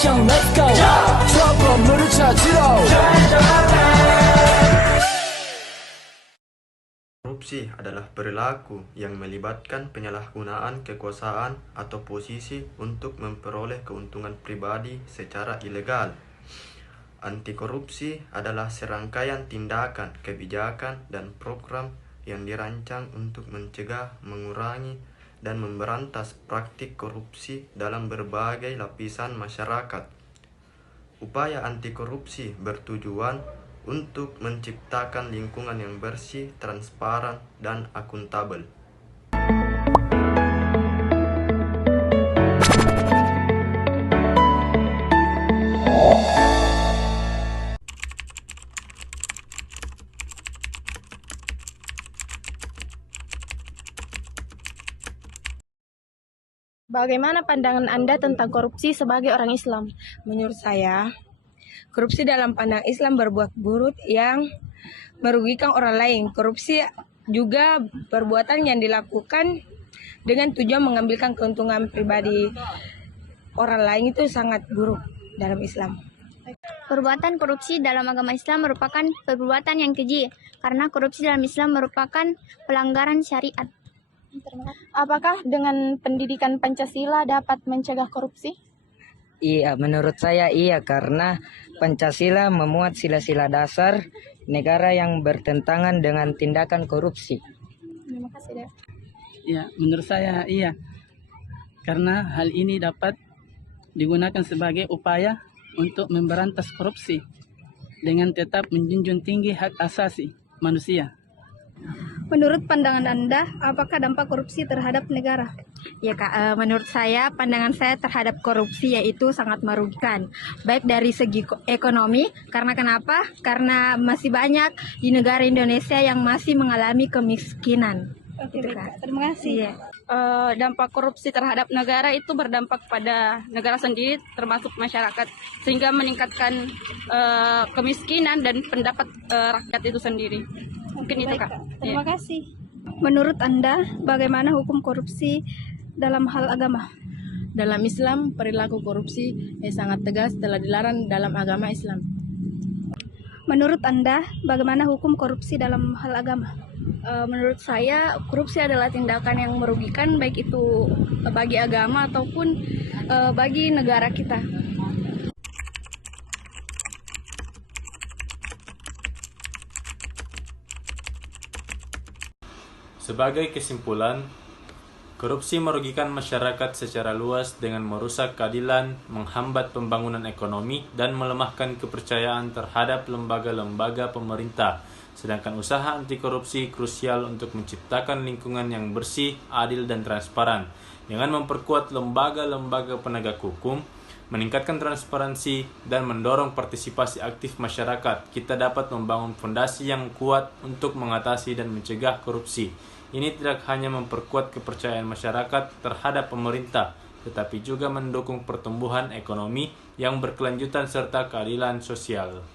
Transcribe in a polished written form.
action, let's go. trouble 찾으러. Korupsi adalah perilaku yang melibatkan penyalahgunaan kekuasaan atau posisi untuk memperoleh keuntungan pribadi secara ilegal. Anti korupsi adalah serangkaian tindakan, kebijakan, dan program yang dirancang untuk mencegah, mengurangi, dan memberantas praktik korupsi dalam berbagai lapisan masyarakat. Upaya anti korupsi bertujuan untuk menciptakan lingkungan yang bersih, transparan, dan akuntabel. Bagaimana pandangan Anda tentang korupsi sebagai orang Islam? Menurut saya, korupsi dalam pandang Islam berbuat buruk yang merugikan orang lain. Korupsi juga perbuatan yang dilakukan dengan tujuan mengambilkan keuntungan pribadi orang lain, itu sangat buruk dalam Islam. Perbuatan korupsi dalam agama Islam merupakan perbuatan yang keji, karena korupsi dalam Islam merupakan pelanggaran syariat. Apakah dengan pendidikan Pancasila dapat mencegah korupsi? Iya, menurut saya iya, karena Pancasila memuat sila-sila dasar negara yang bertentangan dengan tindakan korupsi. Terima kasih, Dek. Ya, menurut saya iya, karena hal ini dapat digunakan sebagai upaya untuk memberantas korupsi dengan tetap menjunjung tinggi hak asasi manusia. Menurut pandangan Anda, apakah dampak korupsi terhadap negara? Ya Kak, menurut saya, pandangan saya terhadap korupsi yaitu sangat merugikan, baik dari segi ekonomi, karena kenapa? Karena masih banyak di negara Indonesia yang masih mengalami kemiskinan. Oke, Gitu, baik, Kak. Kak. Terima kasih. Iya. Dampak korupsi terhadap negara itu berdampak pada negara sendiri, termasuk masyarakat, sehingga meningkatkan kemiskinan dan pendapat rakyat itu sendiri. Mungkin itu, Baik, Kak. Kak. Terima kasih. Menurut Anda, bagaimana hukum korupsi dalam hal agama? Dalam Islam, perilaku korupsi sangat tegas, telah dilarang dalam agama Islam. Menurut Anda, bagaimana hukum korupsi dalam hal agama? Menurut saya, korupsi adalah tindakan yang merugikan, baik itu bagi agama ataupun bagi negara kita. Sebagai kesimpulan, korupsi merugikan masyarakat secara luas dengan merusak keadilan, menghambat pembangunan ekonomi, dan melemahkan kepercayaan terhadap lembaga-lembaga pemerintah. Sedangkan usaha anti korupsi krusial untuk menciptakan lingkungan yang bersih, adil, dan transparan. Dengan memperkuat lembaga-lembaga penegak hukum, meningkatkan transparansi, dan mendorong partisipasi aktif masyarakat, kita dapat membangun fondasi yang kuat untuk mengatasi dan mencegah korupsi. Ini tidak hanya memperkuat kepercayaan masyarakat terhadap pemerintah, tetapi juga mendukung pertumbuhan ekonomi yang berkelanjutan serta keadilan sosial.